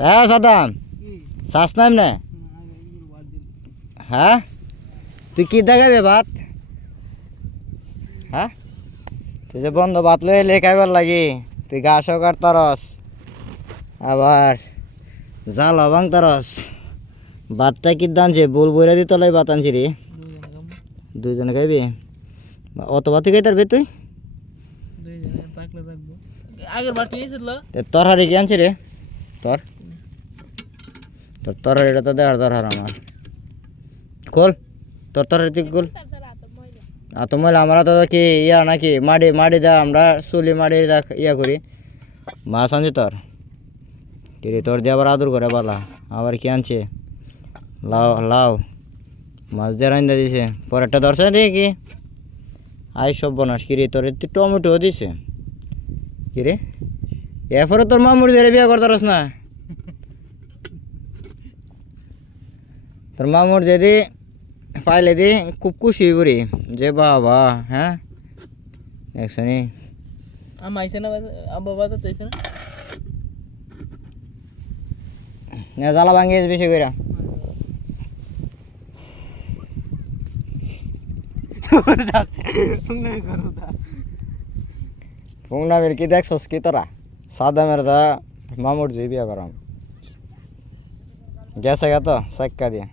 হ্যাঁ সাদাম শ্বাস নাম না হ্যাঁ তুই কি দেখাবে ভাত হ্যাঁ তুই যে বন্ধ ভাত লয়ে এলে খাইবার লাগি তুই ঘাসও কাটতারস আবার জাল ভাঙতারস ভাতটা কি দানছে বল বইরা দিত লাই ভাত আনছি রে দুইজনে খাইবি অত ভাত খাইতার বে তুই তোর হারে কি আনছি রে তোর তোর তরহারিটা তো দেখার দরকার আমার খোল তোর তরহারি তুই খোল তো মহিলা আমরা তো কি ইয়া নাকি মাটি মাটি দা আমরা চুলি মাটি দা ইয়া করি মাছ আনছি তোর কিরে তোর দিয়ে আবার আদর করে বালা আবার কি আনছে লাউ লাউ মাছ দিয়ে রান্দা দিছে পরেরটা ধরছে দেখি কি আই সব বনাস কিরে তোর একটু টমেটো দিছে কিরে এরপরে তোর মামুর দিয়ে বিয়া করতারস না তোর মামুর যদি পাইলে দি খুব খুশি করি যে বাবা হ্যাঁ দেখছো নি জ্বালা ভাঙিয়ে বেশি করে ফুংনামের কি দেখছস কি তোরা সাদামের দা মামুর যে বিয়া করাম গেছে গা তো সাক্কা দিয়ে